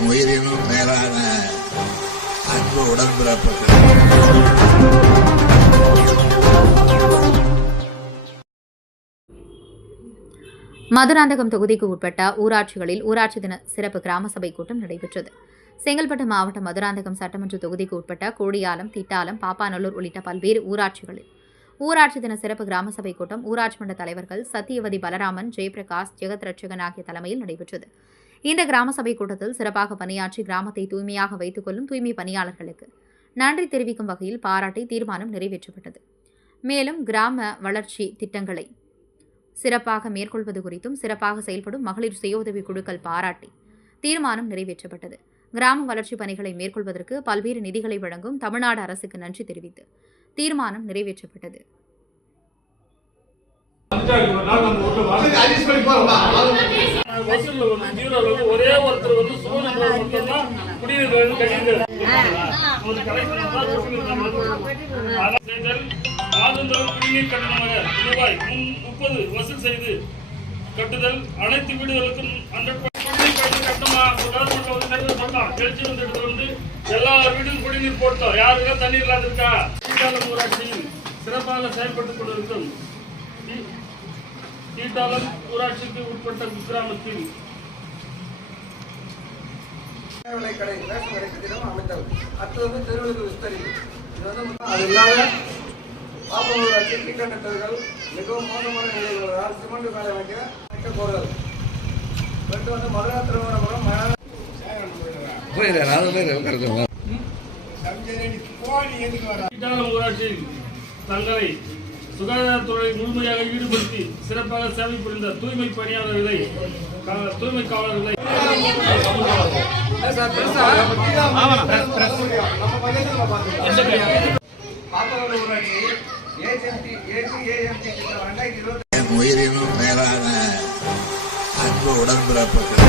என் உயிரினும் மேலான அன்பு உடன்பிறப்புகள். மதுராந்தகம் தொகுதிக்கு உட்பட்ட ஊராட்சிகளில் ஊராட்சி தின சிறப்பு கிராம சபை கூட்டம் நடைபெற்றது. செங்கல்பட்டு மாவட்டம் மதுராந்தகம் சட்டமன்ற தொகுதிக்கு உட்பட்ட கோடியாலம், திட்டாலம், பாப்பாநல்லூர் உள்ளிட்ட பல்வேறு ஊராட்சிகளில் ஊராட்சி தின சிறப்பு கிராம சபை கூட்டம் ஊராட்சி மன்ற தலைவர்கள் சத்தியவதி பலராமன், ஜெயபிரகாஷ், ஜெகத் ரட்சகன் ஆகிய தலைமையில் நடைபெற்றது. இந்த கிராம சபை கூட்டத்தில் சிறப்பாக பணியாற்றி கிராமத்தை தூய்மையாக வைத்துக் கொள்ளும் தூய்மை பணியாளர்களுக்கு நன்றி தெரிவிக்கும் வகையில் பாராட்டி தீர்மானம் நிறைவேற்றப்பட்டது. மேலும் கிராம வளர்ச்சி திட்டங்களை சிறப்பாக மேற்கொள்வது குறித்தும் சிறப்பாக செயல்படும் மகளிர் சுய உதவி குழுக்கள் பாராட்டி தீர்மானம் நிறைவேற்றப்பட்டது. கிராம வளர்ச்சி பணிகளை மேற்கொள்வதற்கு பல்வேறு நிதிகளை வழங்கும் தமிழ்நாடு அரசுக்கு நன்றி தெரிவித்து தீர்மானம் நிறைவேற்றப்பட்டது. குடிநீர் கட்டணமாக ரூபாய் 30 வசூல் செய்து கட்டுதல். அனைத்து வீடுகளுக்கும் 100% கட்டணமா எழுச்சி வந்து எல்லா வீடும் குடிநீர் போட்டோம். யாருக்கும் தண்ணீர் இல்லாத இருக்கா? தீட்டாலம் ஊராட்சியில் சிறப்பாக செயல்பட்டுக் கொண்டிருக்கும் தீட்டாலம் ஊராட்சிக்கு உட்பட்ட கிராமத்தில் தெருவுக்கு விஸ்தரிப்பு. அது இல்லாத ஊராட்சி கீழ்கண்டர்கள் மிகவும் மோசமான நிலையில் உள்ளதால் சிமெண்ட் மேலே வைக்க கோருதல். வந்து மதுரா திருவனந்தபுரம் ஊராட்சியில் தங்களை சுகாதாரத்துறை முழுமையாக ஈடுபடுத்தி சிறப்பாக சேவை புரிந்த தூய்மை பணியாளர்களை தூய்மை காவலர்களை என் உயிரினும் மேலான அன்பு உடன்பிறப்புகள்.